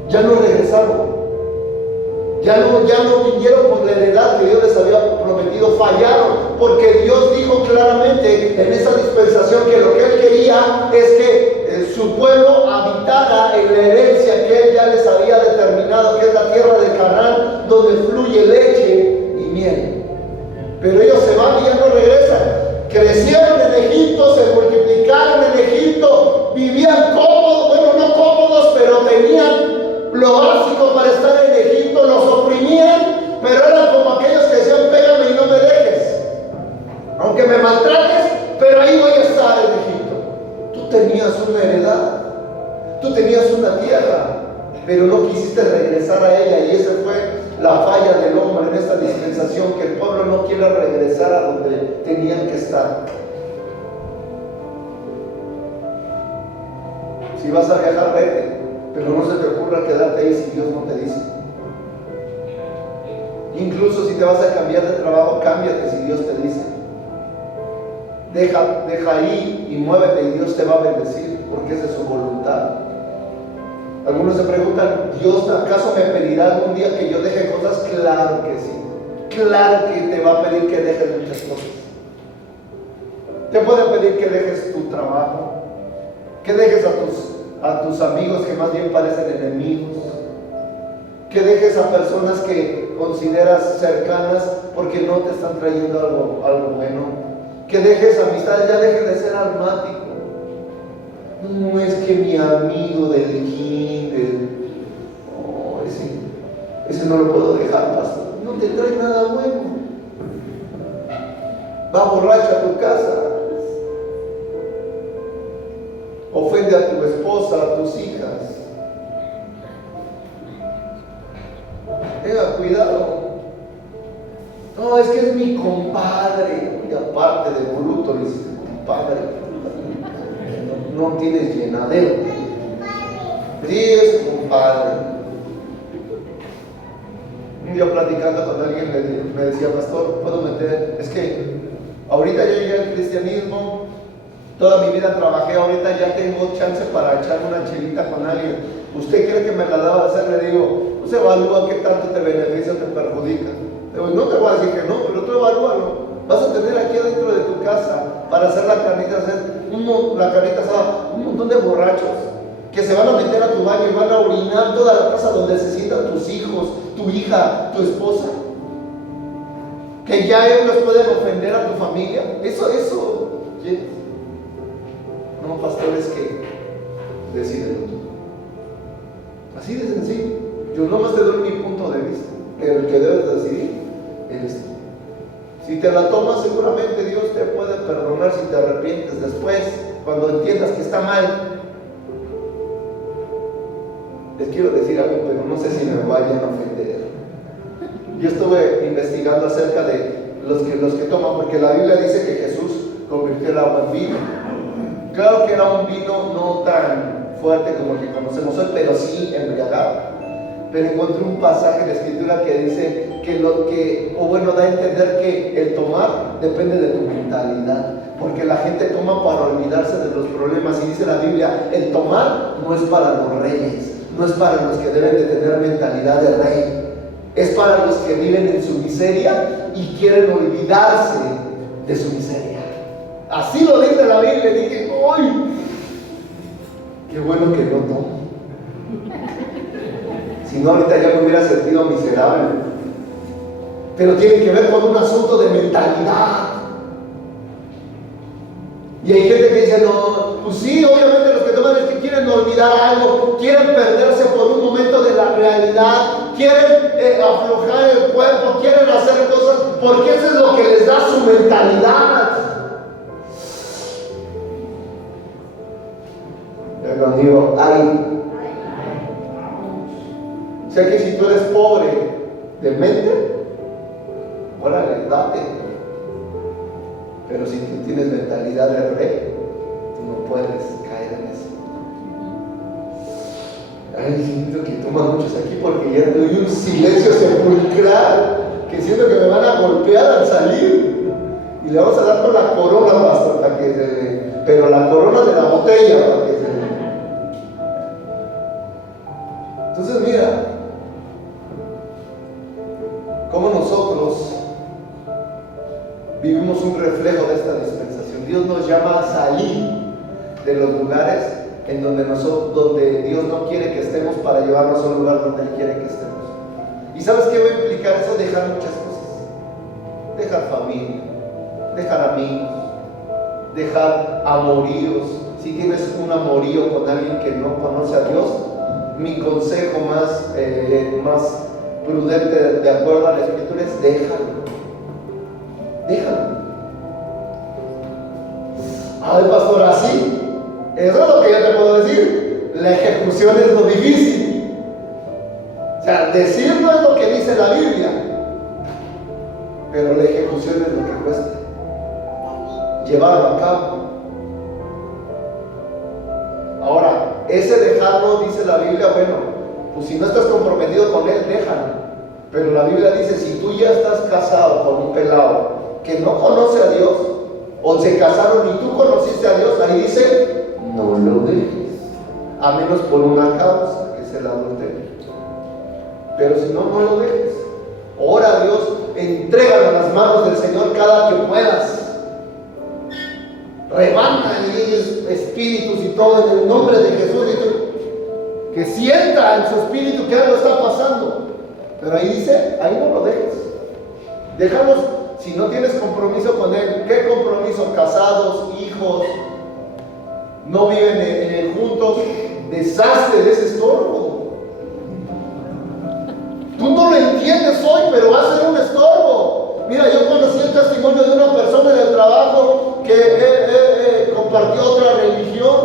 Ya no regresaron. Ya no vinieron por la heredad que Dios les había prometido. Fallaron, porque Dios dijo claramente en esa dispensación que lo que Él quería es que su pueblo habitara en la herencia que Él ya les había determinado, que es la tierra de Canaán, donde fluye leche y miel. Pero ellos se van y ya no regresan. Crecieron en Egipto, se multiplicaron en Egipto, vivían cómodos, bueno, no cómodos, pero tenían lo básico para estar en Egipto. Los oprimían, pero eran como aquellos que decían, pégame y no me dejes, aunque me maltrates, pero ahí voy a estar en Egipto. Tú tenías una heredad, tú tenías una tierra, pero no quisiste regresar a ella, y esa fue la falla del hombre en esta dispensación, que el pueblo no quiere regresar a donde tenían que estar. Si vas a viajar, vete, pero no se te ocurra quedarte ahí si Dios no te dice. Incluso si te vas a cambiar de trabajo, cámbiate si Dios te dice. Deja ahí y muévete y Dios te va a bendecir, porque esa es su voluntad. Algunos se preguntan, ¿Dios acaso me pedirá algún día que yo deje cosas? Claro que sí. Claro que te va a pedir que dejes muchas cosas. Te puede pedir que dejes tu trabajo, que dejes a tus amigos que más bien parecen enemigos, que dejes a personas que consideras cercanas porque no te están trayendo algo bueno, que dejes amistades, ya dejes de ser almático. No es que mi amigo del kinder, ese no lo puedo dejar, pastor, no te trae nada bueno, va borracho a tu casa, ofende a tu esposa, a tus hijas. Tenga cuidado. No, es que es mi compadre, y aparte de bruto le hiciste compadre, no tienes llenadero. Sí, es compadre. Un día platicando con alguien me decía, pastor, ¿puedo meter? Es que ahorita yo llegué al cristianismo Toda mi vida trabajé, ahorita ya tengo chance para echar una chelita con alguien. ¿Usted cree que me la daba de hacer? Le digo, pues evalúa qué tanto te beneficia o te perjudica. Le digo, no te voy a decir que no, pero tú evalúalo. Vas a tener aquí adentro de tu casa para hacer la carnita asada, un montón de borrachos que se van a meter a tu baño y van a orinar toda la casa donde se sientan tus hijos, tu hija, tu esposa. Que ya ellos pueden ofender a tu familia. Eso, ¿quieres? No, pastores, que deciden tú. Así de sencillo. Yo nomás te doy mi punto de vista, pero el que debes decidir eres tú. Si te la tomas, seguramente Dios te puede perdonar si te arrepientes después, cuando entiendas que está mal. Les quiero decir algo, pero no sé si me vayan a ofender. Yo estuve investigando acerca de los que toman, porque la Biblia dice que Jesús convirtió el agua en vino. Claro que era un vino no tan fuerte como el que conocemos hoy, pero sí embriagado. Pero encontré un pasaje en la Escritura que dice da a entender que el tomar depende de tu mentalidad, porque la gente toma para olvidarse de los problemas, y dice la Biblia, el tomar no es para los reyes, no es para los que deben de tener mentalidad de rey, es para los que viven en su miseria y quieren olvidarse de su miseria. Así lo dice la Biblia. Y dije, ¡ay! Qué bueno que no tomo. Si no, ahorita ya me hubiera sentido miserable. Pero tiene que ver con un asunto de mentalidad. Y hay gente que dice, no, pues sí, obviamente los que toman es que quieren olvidar algo, quieren perderse por un momento de la realidad, quieren aflojar el cuerpo, quieren hacer cosas, porque eso es lo que les da su mentalidad. Yo digo, ay. O sea que si tú eres pobre de mente, órale, date. Pero si tú tienes mentalidad de rey, tú no puedes caer en eso. Ay, siento que toman muchos aquí porque ya doy un silencio sepulcral, que siento que me van a golpear al salir. Y le vamos a dar con la corona, pastor, para que se le... Pero la corona de la botella, para que se le... Entonces mira, cómo nosotros vivimos un reflejo de esta dispensación. Dios nos llama a salir de los lugares en donde Dios no quiere que estemos, para llevarnos a un lugar donde Él quiere que estemos. ¿Y sabes qué va a implicar eso? Dejar muchas cosas. Dejar familia, dejar amigos, dejar amoríos. Si tienes un amorío con alguien que no conoce a Dios, mi consejo más prudente, de acuerdo a la Escritura, es déjalo. Ay, pastor, así. Eso es lo que yo te puedo decir. La ejecución es lo difícil. O sea, decir no es lo que dice la Biblia, pero la ejecución es lo que cuesta. Llevarlo a cabo. Ahora, ese dejarlo, dice la Biblia, bueno, pues si no estás comprometido con él, déjalo. Pero la Biblia dice, si tú ya estás casado con un pelado que no conoce a Dios, o se casaron y tú conociste a Dios, ahí dice, no lo dejes, a menos por una causa, que es el adulterio. Pero si no, no lo dejes. Ora a Dios, entrégalo a las manos del Señor cada que puedas. Levanta en ellos espíritus y todo en el nombre de Jesús, y tú, que sienta en su espíritu que algo está pasando. Pero ahí dice, ahí no lo dejes. Déjalos. Si no tienes compromiso con Él, ¿qué compromiso? Casados, hijos, no viven juntos, deshazte de ese estorbo. Tú no lo entiendes hoy, pero va a ser un estorbo. Mira, yo conocí el testimonio de una persona en el trabajo que compartió otra religión,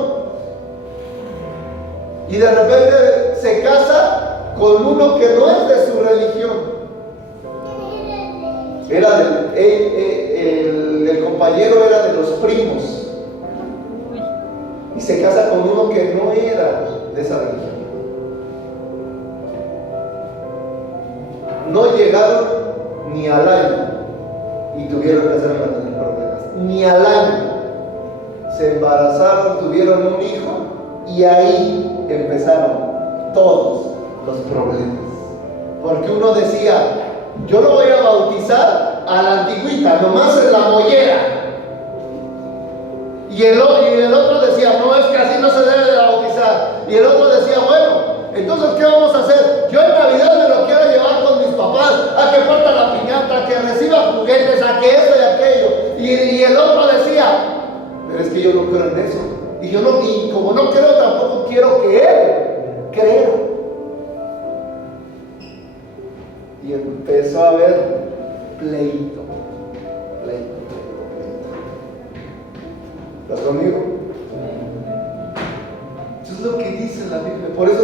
y de repente se casa con uno que no es de su religión. El compañero era de los primos, y se casa con uno que no era de esa religión. No llegaron ni al año y tuvieron que hacer problemas. Ni al año se embarazaron, tuvieron un hijo y ahí empezaron todos los problemas. Porque uno decía, yo lo voy a bautizar a la antigüita, nomás en la mollera. Y el otro decía, no, es que así no se debe de bautizar. Y el otro decía, bueno, entonces ¿qué vamos a hacer? Yo en Navidad me lo quiero llevar con mis papás, a que parta la piñata, a que reciba juguetes, a que esto y aquello. Y el otro decía, pero es que yo no creo en eso. Y como no creo, tampoco quiero que él crea. Y empezó a haber pleito. ¿Estás conmigo? Eso es lo que dice la Biblia. Por eso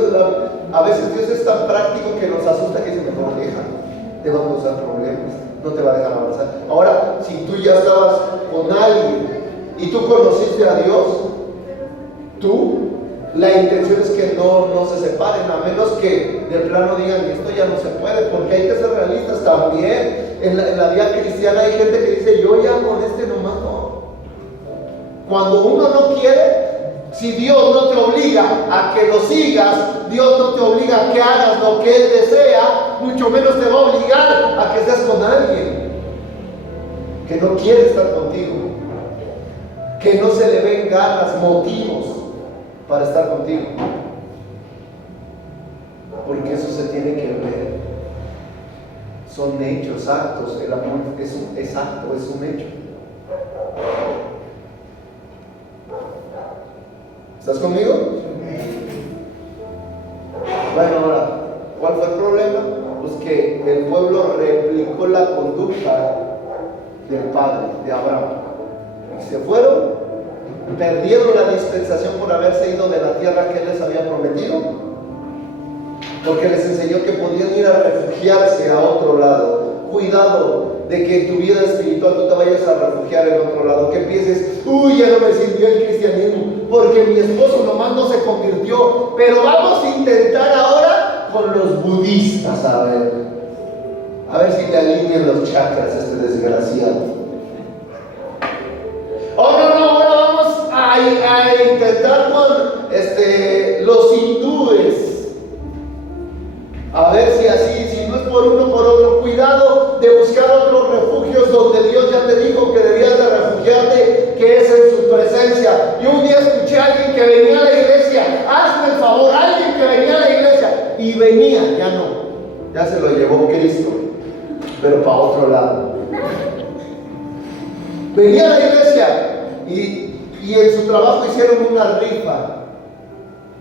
a veces Dios es tan práctico que nos asusta que dice, mejor deja, te va a causar problemas, no te va a dejar avanzar. Ahora, si tú ya estabas con alguien y tú conociste a Dios, la intención es que no se separen, a menos que de plano digan, esto ya no se puede, porque hay que ser realistas también. En la vida cristiana hay gente que dice, yo ya con este nomás no. Cuando uno no quiere, si Dios no te obliga a que lo sigas, Dios no te obliga a que hagas lo que Él desea, mucho menos te va a obligar a que estés con alguien que no quiere estar contigo, que no se le ven ganas, motivos para estar contigo, porque eso se tiene que ver. Son hechos, actos. El amor es acto, es un hecho. ¿Estás conmigo? Bueno, ahora, ¿cuál fue el problema? Pues que el pueblo replicó la conducta del padre, de Abraham. Y se fueron, perdieron la dispensación por haberse ido de la tierra que Él les había prometido, porque les enseñó que podían ir a refugiarse a otro lado. Cuidado de que en tu vida espiritual tú te vayas a refugiar en otro lado, que pienses, ya no me sirvió el cristianismo, porque mi esposo nomás no se convirtió, pero vamos a intentar ahora con los budistas, a ver si te alinean los chakras este desgraciado. No, ahora vamos a intentar con los hindúes. A ver si así, si no es por uno, por otro. Cuidado de buscar otros refugios donde Dios ya te dijo que debías de refugiarte, que es en su presencia. Yo un día escuché a alguien que venía a la iglesia, hazme el favor, alguien que venía a la iglesia, y venía, ya se lo llevó Cristo, pero para otro lado. Venía a la iglesia y en su trabajo hicieron una rifa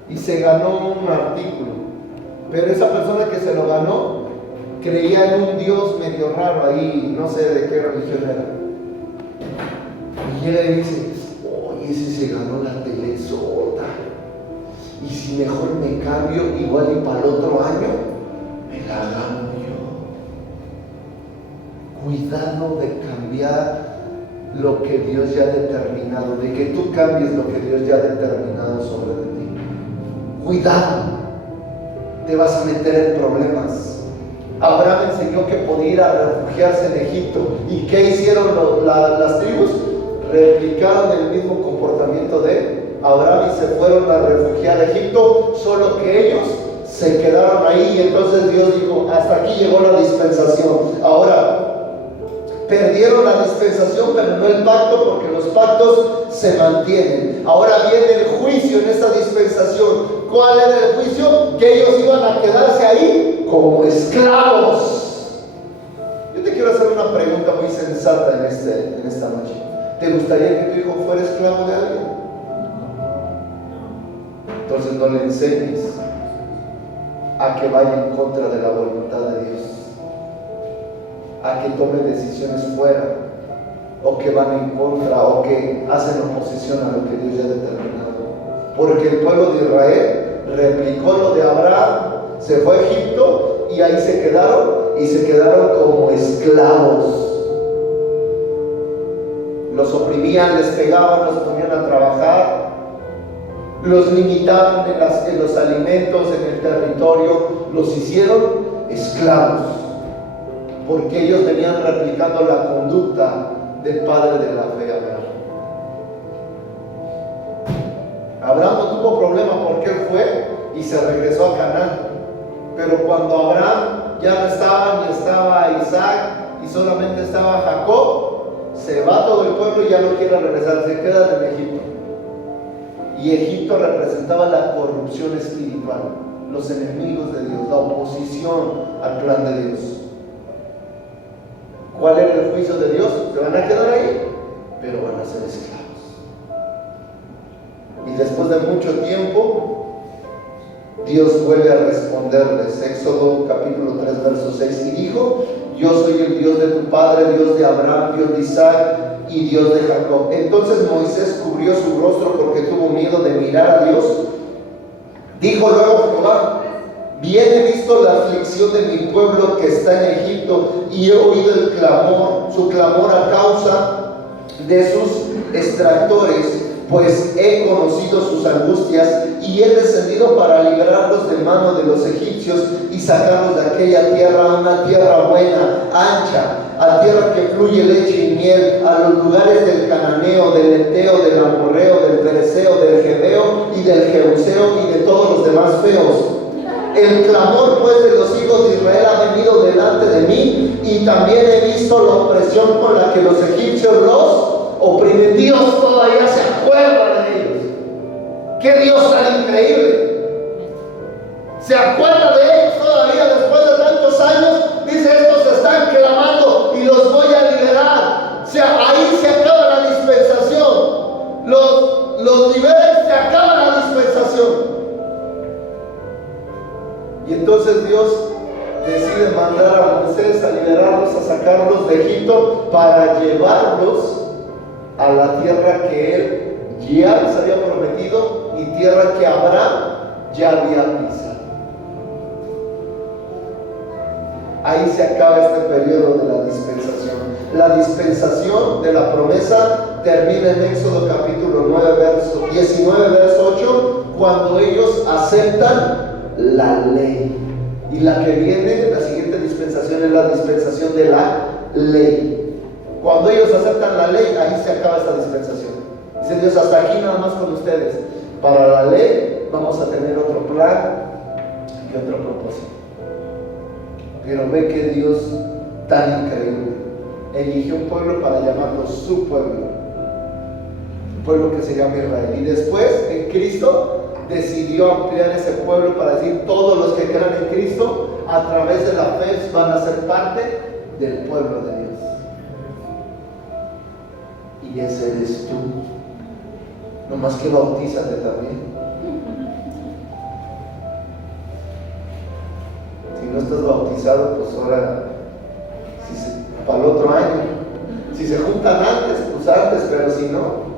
y se ganó un artículo. Pero esa persona que se lo ganó creía en un Dios medio raro ahí, no sé de qué religión era. Y llega y dice, oye, ese se ganó la telesota. Y si mejor me cambio, igual y para el otro año, me la gano yo. Cuidado de cambiar lo que Dios ya ha determinado, de que tú cambies lo que Dios ya ha determinado sobre de ti. Cuidado. Te vas a meter en problemas. Abraham enseñó que podía ir a refugiarse en Egipto. ¿Y qué hicieron las tribus? Replicaron el mismo comportamiento de Abraham y se fueron a refugiar a Egipto, solo que ellos se quedaron ahí. Y entonces Dios dijo, hasta aquí llegó la dispensación. Ahora, perdieron la dispensación, pero no el pacto, porque los pactos se mantienen. Ahora viene el juicio en esta dispensación. ¿Cuál era el juicio? Que ellos iban a quedarse ahí como esclavos. Yo te quiero hacer una pregunta muy sensata en esta noche. ¿Te gustaría que tu hijo fuera esclavo de alguien? Entonces no le enseñes a que vaya en contra de la voluntad de Dios, a que tome decisiones fuera, o que van en contra, o que hacen oposición a lo que Dios ya ha determinado. Porque el pueblo de Israel replicó lo de Abraham, se fue a Egipto y ahí se quedaron como esclavos. Los oprimían, les pegaban, los ponían a trabajar, los limitaban en los alimentos, en el territorio, los hicieron esclavos, porque ellos venían replicando la conducta del padre de la fe, Abraham. Abraham no tuvo problema porque él fue y se regresó a Canaán. Pero cuando Abraham ya no estaba, ni estaba Isaac y solamente estaba Jacob, se va todo el pueblo y ya no quiere regresar, se queda en Egipto. Y Egipto representaba la corrupción espiritual, los enemigos de Dios, la oposición al plan de Dios. ¿Cuál era el juicio de Dios? Se van a quedar ahí, pero van a ser esclavos. Y después de mucho tiempo, Dios vuelve a responderles. Éxodo capítulo 3, verso 6. Y dijo: yo soy el Dios de tu padre, Dios de Abraham, Dios de Isaac y Dios de Jacob. Entonces Moisés cubrió su rostro porque tuvo miedo de mirar a Dios. Dijo luego Jehová: bien he visto la aflicción de mi pueblo que está en Egipto, y he oído el clamor, su clamor a causa de sus extractores, pues he conocido sus angustias, y he descendido para librarlos de mano de los egipcios y sacarlos de aquella tierra, a una tierra buena, ancha, a tierra que fluye leche y miel, a los lugares del cananeo, del eteo, del amorreo, del pereceo, del jebeo y del jebuseo y de todos los demás feos. El clamor pues de los hijos de Israel ha venido delante de mí, y también he visto la opresión con la que los egipcios los oprimen. Dios todavía se acuerda de ellos. ¡Qué Dios tan increíble! Se acuerda de ellos todavía después de tantos años. Dice: estos están clamando y los voy a liberar. Ahí se acaba la dispensación. Los liberan, se acaba la dispensación. Y entonces Dios decide mandar a Moisés a liberarlos, a sacarlos de Egipto, para llevarlos a la tierra que él ya les había prometido y tierra que Abraham ya había pisado. Ahí se acaba este periodo de la dispensación. La dispensación de la promesa termina en Éxodo capítulo 19, verso 8, cuando ellos aceptan la ley. Y la que viene, la siguiente dispensación, es la dispensación de la ley. Cuando ellos aceptan la ley, ahí se acaba esta dispensación. Dice Dios: hasta aquí nada más con ustedes. Para la ley vamos a tener otro plan y otro propósito. Pero ve que Dios, tan increíble, eligió un pueblo para llamarlo su pueblo, un pueblo que se llama Israel. Y después, en Cristo, decidió ampliar ese pueblo para decir: todos los que crean en Cristo, a través de la fe, van a ser parte del pueblo de Dios. Y ese eres tú. Nomás que bautízate también. Si no estás bautizado, pues ahora, para el otro año. Si se juntan antes, pues antes, pero si no,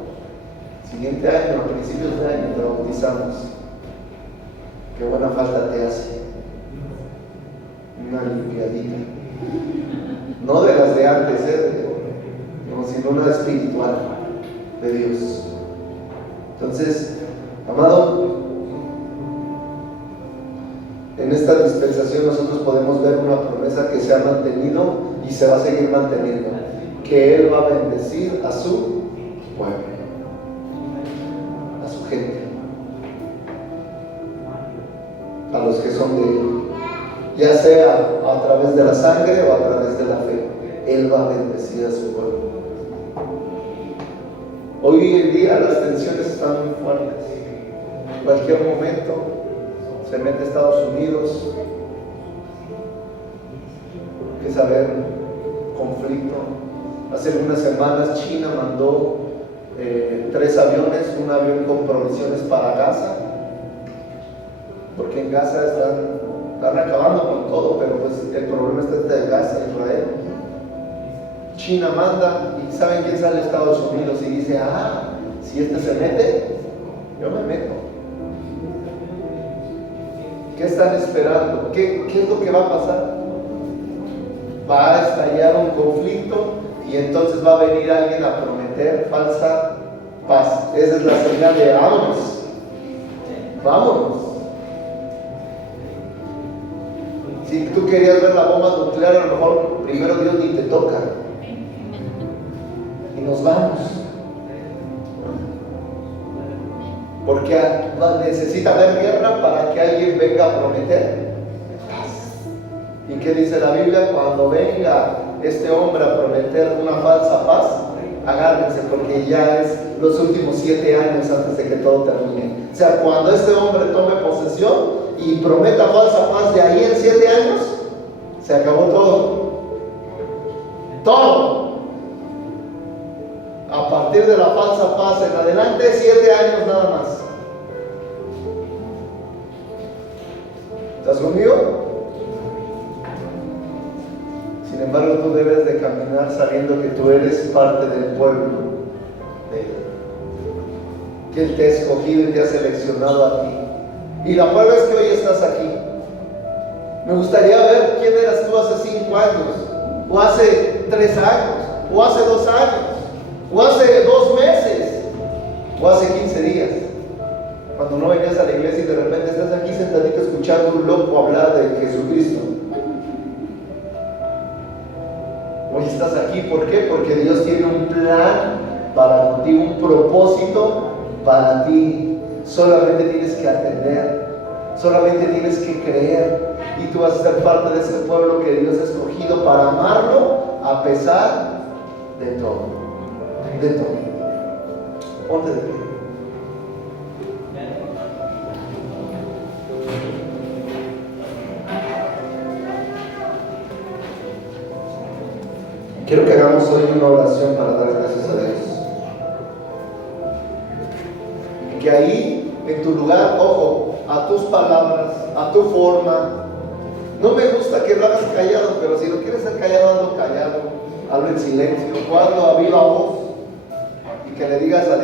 siguiente año, a principios de año, te bautizamos. Qué buena falta te hace. Una limpiadita. No de las de antes, sino una espiritual de Dios. Entonces, amado, en esta dispensación nosotros podemos ver una promesa que se ha mantenido y se va a seguir manteniendo, que Él va a bendecir a su pueblo, a su gente, a los que son de Él, ya sea a través de la sangre o a través de la fe. Él va a bendecir a su pueblo. Hoy en día las tensiones están muy fuertes. En cualquier momento se mete Estados Unidos, empieza a haber conflicto. Hace algunas semanas China mandó 3 aviones, un avión con provisiones para Gaza, porque en Gaza están acabando con todo, pero pues el problema está de Gaza, Israel. China manda, y ¿saben quién sale? Estados Unidos, y dice: si este se mete, yo me meto. ¿Qué están esperando? ¿Qué es lo que va a pasar? Va a estallar un conflicto, y entonces va a venir alguien a prometer falsa paz. Esa es la señal de vámonos. Si tú querías ver la bomba nuclear, a lo mejor primero Dios ni te toca. Y nos vamos. Porque necesita haber guerra para que alguien venga a prometer paz. ¿Y qué dice la Biblia? Cuando venga este hombre a prometer una falsa paz, agárrense, porque ya es los últimos 7 años antes de que todo termine. O sea, cuando este hombre tome posesión y prometa falsa paz, de ahí en 7 años se acabó todo. Todo. A partir de la falsa paz en adelante, 7 años nada más. ¿Estás conmigo? Sin embargo, tú debes de caminar sabiendo que tú eres parte del pueblo de Él, que Él te ha escogido y te ha seleccionado a ti. Y la prueba es que hoy estás aquí. Me gustaría ver quién eras tú hace 5 años, o hace 3 años, o hace 2 años, o hace 2 meses, o hace 15 días. Cuando no venías a la iglesia y de repente estás aquí sentadito escuchando a un loco hablar de Jesucristo. Hoy estás aquí, ¿por qué? Porque Dios tiene un plan para ti, un propósito para ti. Solamente tienes que atender, solamente tienes que creer, y tú vas a ser parte de ese pueblo que Dios ha escogido para amarlo a pesar de todo. De todo. Ponte de pie. Quiero que hagamos hoy una oración para dar gracias a Dios. Y que ahí, en tu lugar, ojo, a tus palabras, a tu forma. No me gusta que lo hagas callado, pero si lo quieres hacer callado, hazlo callado. Habla en silencio, o hazlo a viva voz. Y que le digas a Dios.